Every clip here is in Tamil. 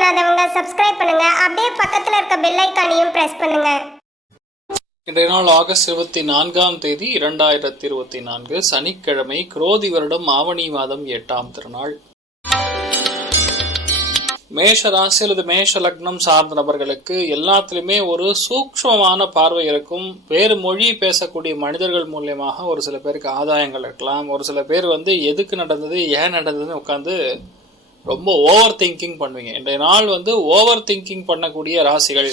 பண்ணாதவங்க சப்ஸ்கிரைப் பண்ணுங்க. அப்படியே பக்கத்துல இருக்க பெல் ஐகானையும் பிரஸ் பண்ணுங்க. இன்றைய நாள் ஆகஸ்ட் 24 2024 சனிக்கிழமை, குரோதி வருடம் ஆவணி மாதம் 8ஆம் திருநாள். மேஷ ராசி அல்லது மேஷ லக்னம் சார்ந்த நபர்களுக்கு எல்லாத்திலுமே ஒரு சூக்ஷ்மமான பார்வை இருக்கும். வேறு மொழி பேசக்கூடிய மனிதர்கள் மூலியமாக ஒரு சில பேருக்கு ஆதாயங்கள் இருக்கலாம். ஒரு சில பேர் எதுக்கு நடந்தது, ஏன் நடந்ததுன்னு உட்காந்து ரொம்ப ஓவர் திங்கிங் பண்ணுவீங்க. இன்றைய நாள் ஓவர் திங்கிங் பண்ணக்கூடிய ராசிகள்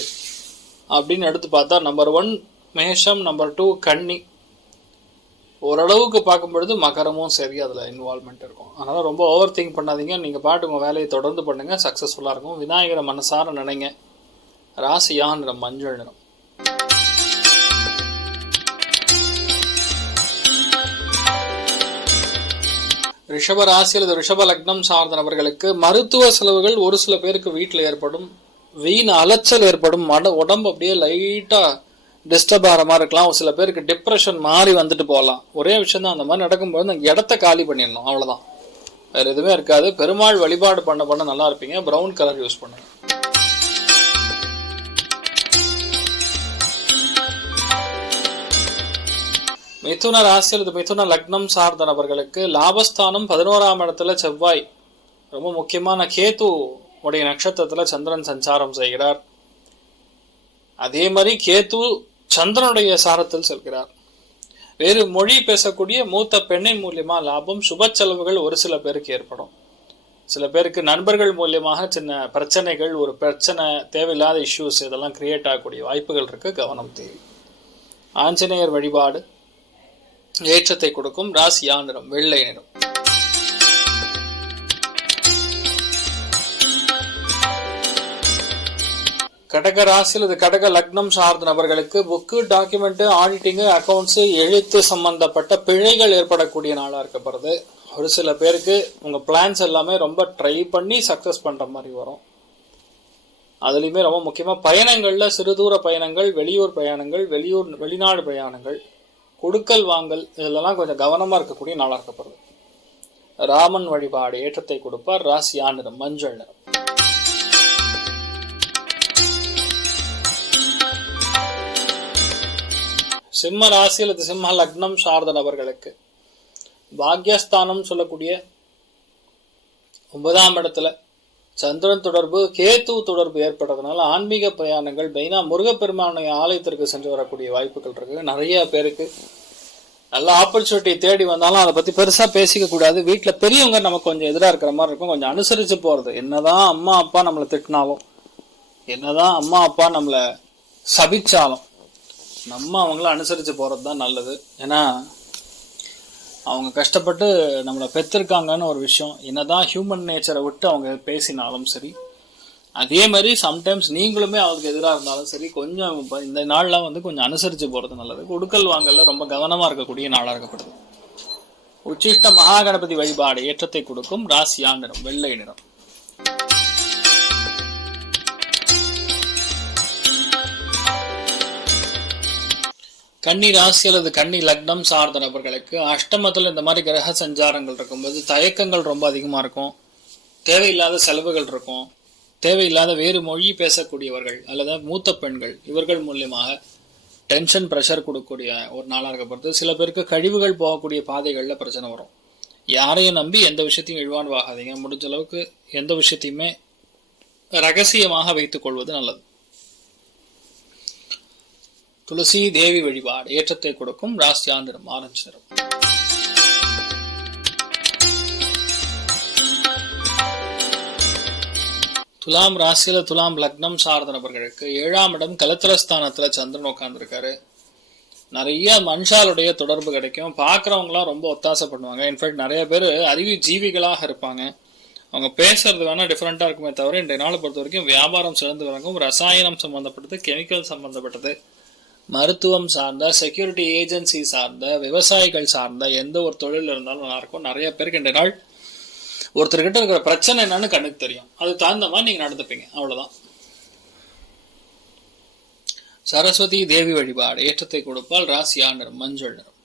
அப்படின்னு எடுத்து பார்த்தா நம்பர் 1 மேஷம், நம்பர் 2 கன்னி. ஓரளவுக்கு பார்க்கும் பொழுது மகரமும் சரி அதில் இன்வால்மெண்ட் இருக்கும். அதனால் ரொம்ப ஓவர் திங்க் பண்ணாதீங்க. நீங்கள் பாட்டு உங்கள் வேலையை தொடர்ந்து பண்ணுங்கள், சக்ஸஸ்ஃபுல்லாக இருக்கும். விநாயகரை மனசார நினைங்க. ராசியா நிறம் மஞ்சள் நிறம். ரிஷப ராசி அல்லது ரிஷப லக்னம் சார்ந்த நபர்களுக்கு மருத்துவ செலவுகள் ஒரு சில பேருக்கு வீட்டில் ஏற்படும். வீண் அலைச்சல் ஏற்படும். உடம்பு அப்படியே லைட்டாக டிஸ்டர்ப் ஆகிற மாதிரி இருக்கலாம். ஒரு சில பேருக்கு டிப்ரெஷன் மாறி வந்துட்டு போகலாம். ஒரே விஷயம் தான், அந்த மாதிரி நடக்கும்போது அந்த இடத்த காலி பண்ணிடணும், அவ்வளோதான். வேறு எதுவுமே இருக்காது. பெருமாள் வழிபாடு பண்ண நல்லா இருப்பீங்க. ப்ரௌன் கலர் யூஸ் பண்ணுங்க. மிதுன ராசி அல்லது மிதுன லக்னம் சார்ந்த நபர்களுக்கு லாபஸ்தானம் 11ஆம் இடத்துல செவ்வாய், ரொம்ப முக்கியமான கேது உடைய நட்சத்திரத்தில் சந்திரன் சஞ்சாரம் செய்கிறார். அதே மாதிரி கேது சந்திரனுடைய சாரத்தில் செல்கிறார். வேறு மொழி பேசக்கூடிய மூத்த பெண்ணின் மூலியமா லாபம். சுப செலவுகள் ஒரு சில பேருக்கு ஏற்படும். சில பேருக்கு நண்பர்கள் மூலியமாக சின்ன பிரச்சனைகள், ஒரு பிரச்சனை, தேவையில்லாத இஷ்யூஸ் இதெல்லாம் கிரியேட் ஆகக்கூடிய வாய்ப்புகள் இருக்கு. கவனம் தேவை. ஆஞ்சநேயர் வழிபாடு ஏற்றத்தை கொடுக்கும். ராசியா நிறம் வெள்ளை நிறம். கடக ராசி அல்லது கடக லக்னம் சார்ந்த நபர்களுக்கு புக்கு, டாக்குமெண்ட், ஆடிட்டிங்கு, அக்கௌண்ட்ஸ், எழுத்து சம்பந்தப்பட்ட பிழைகள் ஏற்படக்கூடிய நாளாக இருக்கப்படுது. ஒரு சில பேருக்கு உங்கள் பிளான்ஸ் எல்லாமே ரொம்ப ட்ரை பண்ணி சக்ஸஸ் பண்ணுற மாதிரி வரும். அதுலேயுமே ரொம்ப முக்கியமாக பயணங்களில், சிறுதூர பயணங்கள், வெளியூர் பயணங்கள், வெளிநாடு பிரயாணங்கள், கொடுக்கல் வாங்கல், இதெல்லாம் கொஞ்சம் கவனமாக இருக்கக்கூடிய நாளாக இருக்கப்படுது. ராமன் வழிபாடு ஏற்றத்தை கொடுப்பார். ராசியா நிறம் மஞ்சள் நிறம். சிம்ம ராசி அல்லது சிம்ம லக்னம் சார்ந்த நபர்களுக்கு பாக்யஸ்தானம் சொல்லக்கூடிய 9ஆம் இடத்துல சந்திரன் தொடர்பு, கேது தொடர்பு ஏற்படுறதுனால ஆன்மீக பிரயாணங்கள், மெயினா முருகப்பெருமானுடைய ஆலயத்திற்கு சென்று வரக்கூடிய வாய்ப்புகள் இருக்கு. நிறைய பேருக்கு நல்ல ஆப்பர்ச்சுனிட்டி தேடி வந்தாலும் அதை பத்தி பெருசா பேசிக்க கூடாது. வீட்டுல பெரியவங்க நமக்கு கொஞ்சம் எதிராக இருக்கிற மாதிரி இருக்கும். கொஞ்சம் அனுசரிச்சு போறது. என்னதான் அம்மா அப்பா நம்மளை திட்டினாலும், என்னதான் அம்மா அப்பா நம்மளை சபிச்சாலும், நம்ம அவங்கள அனுசரித்து போகிறது தான் நல்லது. ஏன்னா அவங்க கஷ்டப்பட்டு நம்மளை பெற்றிருக்காங்கன்னு ஒரு விஷயம். என்னதான் ஹியூமன் நேச்சரை விட்டு அவங்க பேசினாலும் சரி, அதே மாதிரி சம்டைம்ஸ் நீங்களுமே அவருக்கு எதிராக இருந்தாலும் சரி, கொஞ்சம் இந்த நாளில் கொஞ்சம் அனுசரித்து போகிறது நல்லது. கொடுக்கல் வாங்கல ரொம்ப கவனமாக இருக்கக்கூடிய நாளாக இருக்கப்படுது. உச்சிஷ்ட மகா கணபதி வழிபாடு ஏற்றத்தை கொடுக்கும். ராசியா நிறம் வெள்ளை நிறம். கன்னி ராசி அல்லது கன்னி லக்னம் சார்ந்த நபர்களுக்கு அஷ்டமத்தில் இந்த மாதிரி கிரக சஞ்சாரங்கள் இருக்கும்போது தயக்கங்கள் ரொம்ப அதிகமாக இருக்கும். தேவையில்லாத செலவுகள் இருக்கும். தேவையில்லாத வேறு மொழி பேசக்கூடியவர்கள் அல்லது மூத்த பெண்கள், இவர்கள் மூலியமாக டென்ஷன், ப்ரெஷர் கொடுக்கக்கூடிய ஒரு நாளாக இருக்கப்படுது. சில பேருக்கு கழிவுகள் போகக்கூடிய பாதைகளில் பிரச்சனை வரும். யாரையும் நம்பி எந்த விஷயத்தையும் இழ்வான்வாகாதீங்க. முடிஞ்ச அளவுக்கு எந்த விஷயத்தையுமே ரகசியமாக வைத்துக் கொள்வது நல்லது. துளசி தேவி வழிபாடு ஏற்றத்தை கொடுக்கும். ராசியா நிறம் ஆரஞ்சு நிறம். துலாம் ராசியில துலாம் லக்னம் சார்ந்த நபர்களுக்கு 7ஆம் இடம் கலத்திரஸ்தானத்துல சந்திரன் உட்கார்ந்துருக்காரு. நிறைய மனுஷாலுடைய தொடர்பு கிடைக்கும். பார்க்குறவங்களாம் ரொம்ப ஒத்தாசை பண்ணுவாங்க. இன்ஃபேக்ட் நிறைய பேர் அறிவு ஜீவிகளாக இருப்பாங்க. அவங்க பேசுறது வேணா டிஃப்ரெண்ட்டாக இருக்குமே தவிர இன்றைய நாளை பொறுத்த வரைக்கும் வியாபாரம் சிறந்து வழங்கும். ரசாயனம் சம்பந்தப்பட்டது, கெமிக்கல் சம்பந்தப்பட்டது, மருத்துவம் சார்ந்த, செக்யூரிட்டி ஏஜென்சி சார்ந்த, விவசாயிகள் சார்ந்த எந்த ஒரு தொழில் இருந்தாலும் நல்லா இருக்கும். நிறைய பேருக்கு இன்றைய நாள் ஒருத்தர்கிட்ட இருக்கிற பிரச்சனை என்னன்னு கண்ணுக்கு தெரியும். அது தகுந்த மாதிரி நீங்க நடந்துப்பீங்க. அவ்வளவுதான். சரஸ்வதி தேவி வழிபாடு ஏற்றத்தை கொடுப்பால். ராசியா நிறம் மஞ்சள் நிறம்.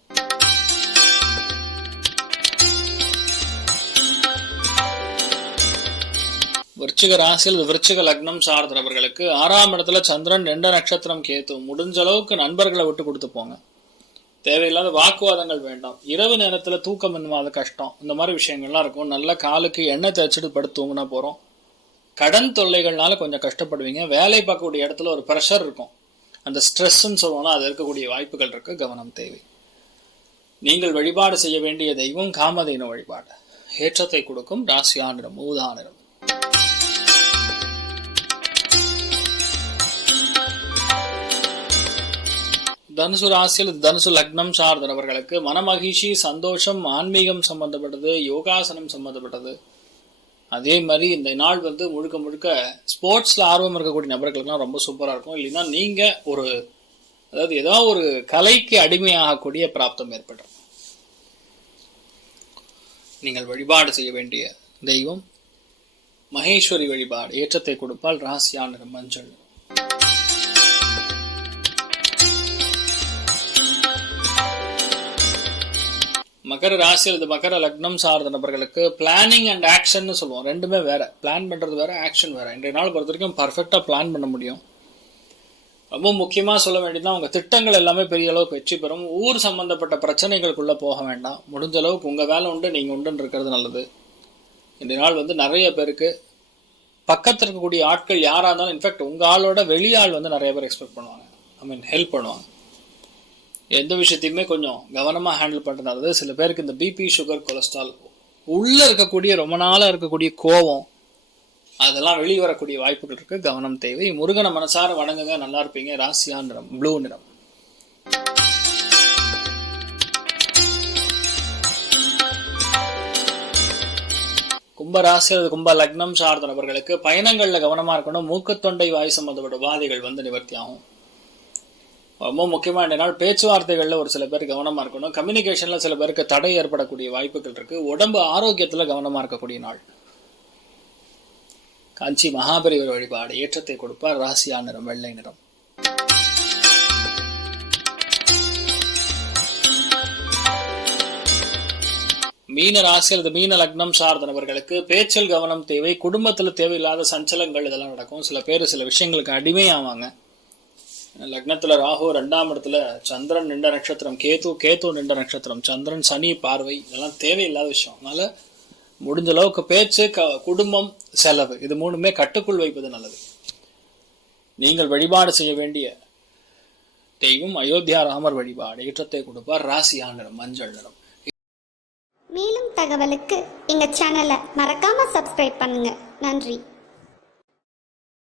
விருச்சிக ராசியில் விருச்சிக லக்னம் சார்ந்தவர்களுக்கு 6ஆம் இடத்துல சந்திரன் 2 நட்சத்திரம் கேத்து. முடிஞ்ச அளவுக்கு நண்பர்களை விட்டு கொடுத்து போங்க. தேவையில்லாத வாக்குவாதங்கள் வேண்டாம். இரவு நேரத்துல தூக்கம் இல்லாத கஷ்டம், இந்த மாதிரி விஷயங்கள்லாம் இருக்கும். நல்ல காலுக்கு எண்ணெய் தேய்ச்சிட்டு படுத்து தூங்கினா போறோம். கடன் தொல்லைகள்னால கொஞ்சம் கஷ்டப்படுவீங்க. வேலை பார்க்கக்கூடிய இடத்துல ஒரு ப்ரெஷர் இருக்கும், அந்த ஸ்ட்ரெஸ்ன்னு சொல்லுவோம்னா அது இருக்கக்கூடிய வாய்ப்புகள் இருக்கு. கவனம் தேவை. நீங்கள் வழிபாடு செய்ய வேண்டிய தெய்வம் காமதேனு வழிபாடு. ஏற்றத்தை கொடுக்கும் ராசியா நிறம் ஊதா நிறம். தனுசு ராசியில் தனுசு லக்னம் சார்ந்தவர்களுக்கு மனமகிழ்ச்சி, சந்தோஷம், ஆன்மீகம் சம்பந்தப்பட்டது, யோகாசனம் சம்பந்தப்பட்டது. அதே மாதிரி இந்த நாள் முழுக்க முழுக்க ஸ்போர்ட்ஸ்ல ஆர்வம் இருக்கக்கூடிய நபர்களுக்குலாம் ரொம்ப சூப்பரா இருக்கும். இல்லைன்னா நீங்க ஏதோ ஒரு கலைக்கு அடிமையாகக்கூடிய பிராப்தம் ஏற்படும். நீங்கள் வழிபாடு செய்ய வேண்டிய தெய்வம் மகேஸ்வரி வழிபாடு. ஏற்றத்தை கொடுப்பால் ராசியா நிறம் மஞ்சள். மகர ராசியில் மகர லக்னம் சார்ந்த நபர்களுக்கு பிளானிங் அண்ட் ஆக்ஷன் சொல்லுவோம். ரெண்டுமே வேற. பிளான் பண்றது வேற, ஆக்ஷன் வேற. இன்றைய நாள் பொறுத்த வரைக்கும் பர்ஃபெக்டா பிளான் பண்ண முடியும். ரொம்ப முக்கியமா சொல்ல வேண்டியதுதான், உங்க திட்டங்கள் எல்லாமே பெரிய அளவுக்கு வெற்றி பெறும். ஊர் சம்பந்தப்பட்ட பிரச்சனைகளுக்குள்ள போக வேண்டாம். முடிஞ்ச அளவுக்கு உங்க வேலை உண்டு, நீங்க உண்டுன்னு இருக்கிறது நல்லது. இன்றைய நாள் நிறைய பேருக்கு பக்கத்தில் இருக்கக்கூடிய ஆட்கள் யாரா இருந்தாலும், இன்ஃபேக்ட் உங்க ஆளோட வெளியாள் நிறைய பேர் எக்ஸ்பெக்ட் பண்ணுவாங்க, ஹெல்ப் பண்ணுவாங்க. எந்த விஷயத்தையுமே கொஞ்சம் கவனமா ஹேண்டில் பண்றது. சில பேருக்கு இந்த பிபி, சுகர், கொலஸ்ட்ரால், உள்ள இருக்கக்கூடிய ரொம்ப நாளா இருக்கக்கூடிய கோபம், அதெல்லாம் வெளியே வரக்கூடிய வாய்ப்புகள் இருக்கு. கவனம் தேவை. முருகனை மனசார வணங்குங்க, நல்லா இருப்பீங்க. ராசியா நிறம் ப்ளூ நிறம். கும்பராசி அல்லது கும்ப லக்னம் சார்ந்த நபர்களுக்கு பயணங்கள்ல கவனமா இருக்கணும். மூக்குத்தொண்டை வாய் சம்பந்தப்பட்ட உபாதைகள் நிவர்த்தி ஆகும். ரொம்ப முக்கியமா இந்த நாள் பேச்சுவார்த்தைகள்ல ஒரு சில பேர் கவனமா இருக்கணும். கம்யூனிகேஷன்ல சில பேருக்கு தடை ஏற்படக்கூடிய வாய்ப்புகள் இருக்கு. உடம்பு ஆரோக்கியத்துல கவனமா இருக்கக்கூடிய நாள். காஞ்சி மகாபெரிவர் வழிபாடு. ஏற்றத்தை கொடுப்பார் ராசியா நிறம் வெள்ளை நிறம். மீன ராசி அல்லது மீன லக்னம் சார்ந்த நபர்களுக்கு பேச்சில் கவனம் தேவை. குடும்பத்துல தேவையில்லாத சஞ்சலங்கள் இதெல்லாம் நடக்கும். சில பேர் சில விஷயங்களுக்கு அடிமையாவாங்க. லக்னத்துல ராகு, 2ஆம் இடத்துல சந்திரன் 2 நட்சத்திரம், கேத்து 2 நட்சத்திரம், சந்திரன் சனி பார்வை, இதெல்லாம் தேவையில்லாத விஷயம். அதனால முடிஞ்ச அளவுக்கு பேச்சு, குடும்பம், செலவு, இது 3மே கட்டுக்குள் வைப்பது நல்லது. நீங்கள் வழிபாடு செய்ய வேண்டிய தெய்வம் அயோத்தியா ராமர் வழிபாடு. ஏற்றத்தை கொடுப்பார் ராசியா நிறம் மஞ்சள் நிறம். மேலும் தகவலுக்கு எங்க சேனலை மறக்காம சப்ஸ்கிரைப் பண்ணுங்க. நன்றி.